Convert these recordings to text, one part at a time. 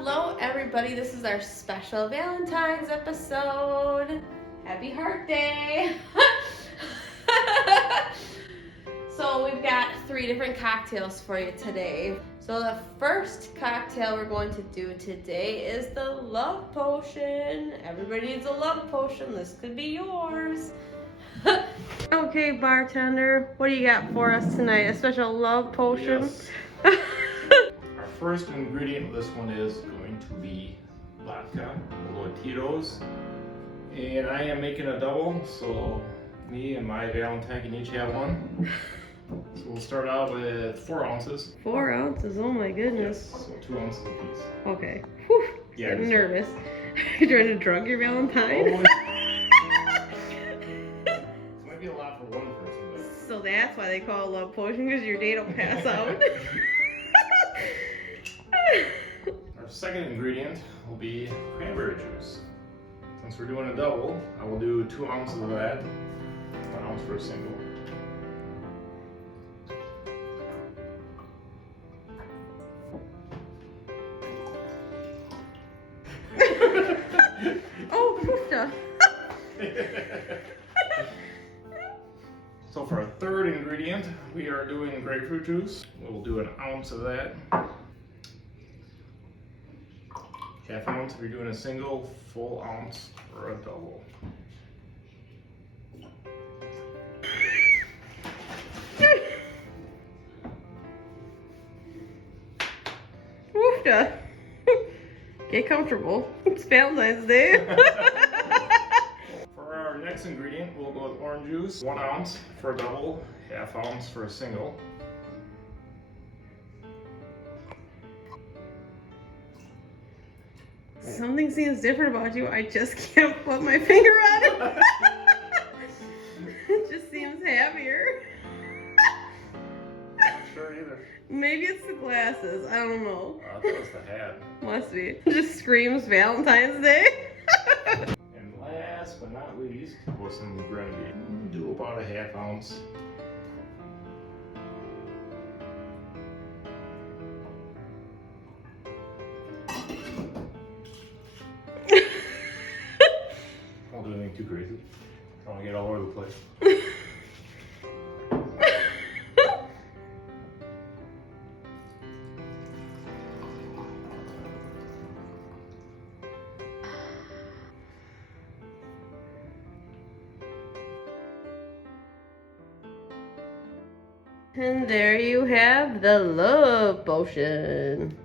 Hello everybody, this is our special Valentine's episode. Happy Heart Day! So we've got 3 different cocktails for you today. So the first cocktail we're going to do today is the love potion. Everybody needs a love potion. This could be yours. Okay, bartender, what do you got for us tonight? A special love potion? Yes. Our first ingredient of this one is going to be vodka. We'll go with Tito's. And I am making a double, so me and my Valentine can each have one. So we'll start out with 4 ounces. 4 ounces? Oh my goodness. Yes, so 2 ounces apiece. Okay. Whew. Yeah, I'm nervous. You trying to drug your Valentine? This might be a lot for one person, but... So that's why they call it love potion, because your date will pass out. Our second ingredient will be cranberry juice. Since we're doing a double, I will do 2 ounces of that, 1 ounce for a single. Oh, poof. So for our third ingredient, we are doing grapefruit juice. We'll do 1 ounce of that. Half an ounce if you're doing a single, full ounce for a double. Woofda. Get comfortable. It's Valentine's Day. For our next ingredient, we'll go with orange juice. 1 ounce for a double, half ounce for a single. Something seems different about you. I just can't put my finger on it. It just seems happier. Not sure either. Maybe it's the glasses. I don't know. I thought it was the hat. Must be. Just screams Valentine's Day. And last but not least, with some grenadine. We'll do about a half ounce. Don't do anything too crazy. Don't want to get all over the place. And there you have the love potion.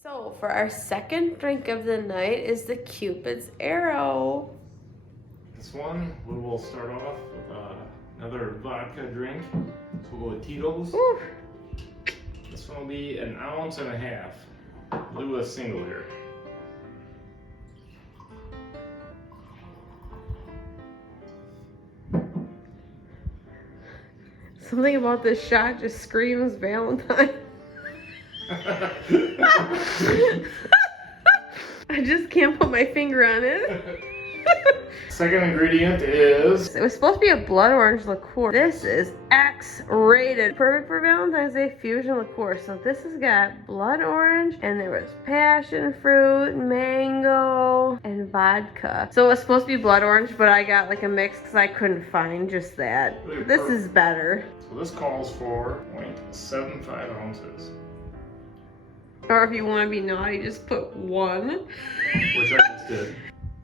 So for our second drink of the night is the Cupid's arrow. This one, we will start off with another vodka drink. So we'll go with Tito's. Ooh. This one will be 1.5 ounces. We'll do a single here. Something about this shot just screams Valentine. I just can't put my finger on it. Second ingredient is... It was supposed to be a blood orange liqueur. This is X-rated. Perfect for Valentine's Day fusion liqueur. So this has got blood orange, and there was passion fruit, mango, and vodka. So it was supposed to be blood orange, but I got like a mix because I couldn't find just that. Really This perfect. is better. So this calls for 0.75 ounces. Or if you want to be naughty, just put 1. Which I just did.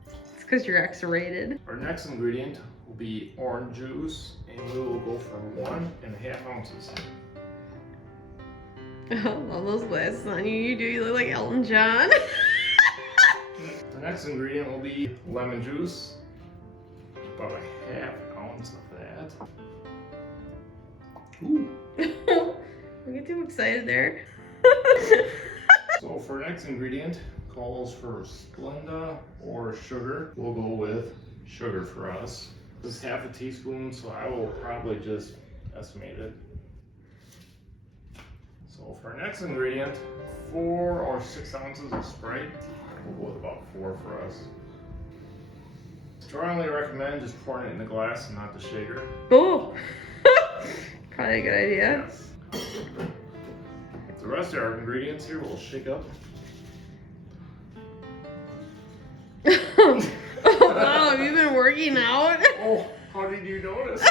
It's because you're X-rated. Our next ingredient will be orange juice, and we will go for 1.5 ounces. I love those glasses on you. You do. You look like Elton John. The next ingredient will be lemon juice. About a half ounce of that. Ooh. Don't get too excited there. So for our next ingredient, calls for Splenda or sugar. We'll go with sugar for us. This is half a teaspoon, so I will probably just estimate it. So for our next ingredient, 4 or 6 ounces of Sprite. We'll go with about 4 for us. Strongly recommend just pouring it in the glass and not the shaker. Oh, probably a good idea. Yes. The rest of our ingredients here we'll shake up. Oh, wow, have you been working out? Oh, how did you notice?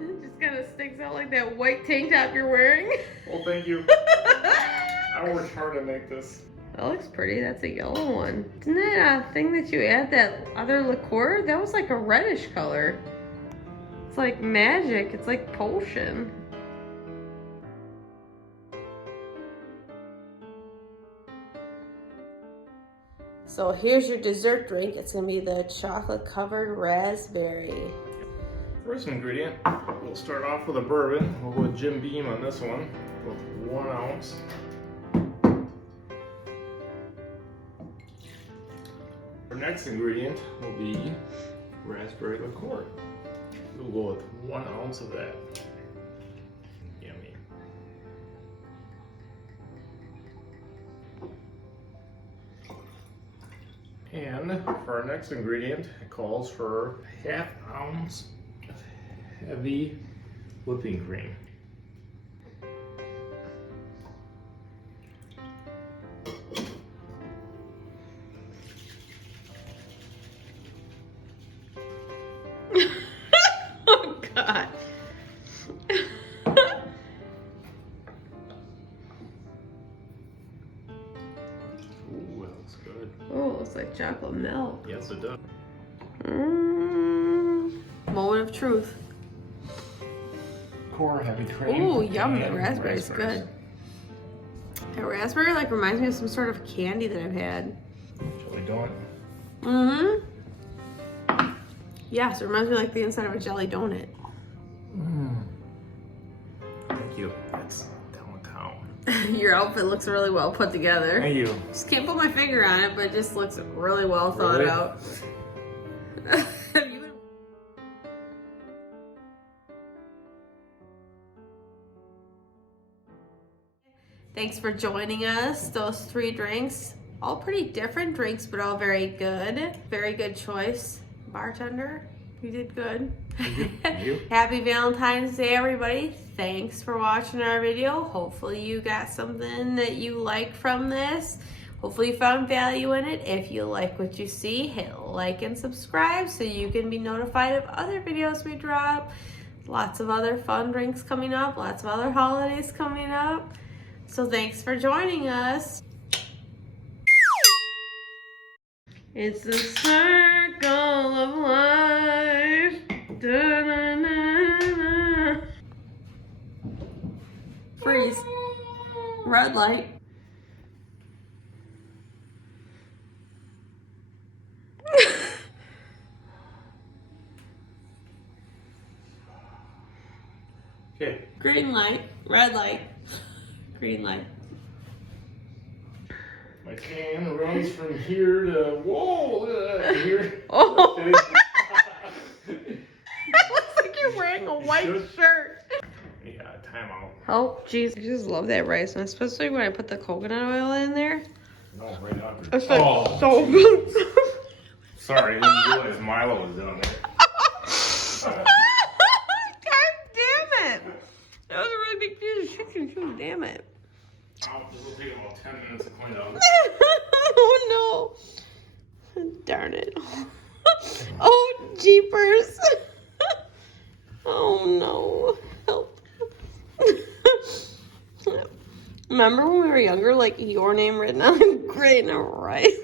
It just kind of sticks out like that white tank top you're wearing. Well, thank you. I worked hard to make this. That looks pretty. That's a yellow one. Isn't that a thing that you add, that other liqueur? That was like a reddish color. It's like magic. It's like potion. So here's your dessert drink. It's gonna be the chocolate covered raspberry. First ingredient, we'll start off with a bourbon. We'll go with Jim Beam on this one with 1 ounce. Our next ingredient will be raspberry liqueur. We'll go with 1 ounce of that. Yummy. And for our next ingredient, it calls for 1/2 ounce of heavy whipping cream. Oh God. Ooh, that looks good. Oh, it looks like chocolate milk. Yes, it does. Moment of truth. Core heavy cream. Ooh, yum, the and raspberry's good. That raspberry like reminds me of some sort of candy that I've had. Jelly donut. Mm-hmm. Yes, it reminds me like the inside of a jelly donut. Thank you. That's downtown. Your outfit looks really well put together. Thank you. Just can't put my finger on it, but it just looks really well thought Really? out. Thanks for joining us. Those 3 drinks, all pretty different drinks, but all very good. Very good choice, bartender. You did good. Thank you. Happy Valentine's Day, everybody. Thanks for watching our video. Hopefully you got something that you like from this. Hopefully you found value in it. If you like what you see, hit like and subscribe so you can be notified of other videos we drop. Lots of other fun drinks coming up. Lots of other holidays coming up. So thanks for joining us. It's the circle of life. Da-na-na-na. Freeze. Red light. Okay. Green light. Red light. Green light. My tan runs from here to, whoa, look at that, here. Oh. Okay. It looks like you're wearing a white shirt. Yeah, time out. Oh, jeez. I just love that rice, and especially when I put the coconut oil in there. No, right after. It's like so good. Sorry, I didn't realize Milo was down there. God damn it. That was a really big piece of chicken too, damn it. This will take about 10 minutes to clean up. Oh no. Darn it. Oh, jeepers. Oh no. Help. Remember when we were younger, like your name written on a grain of rice?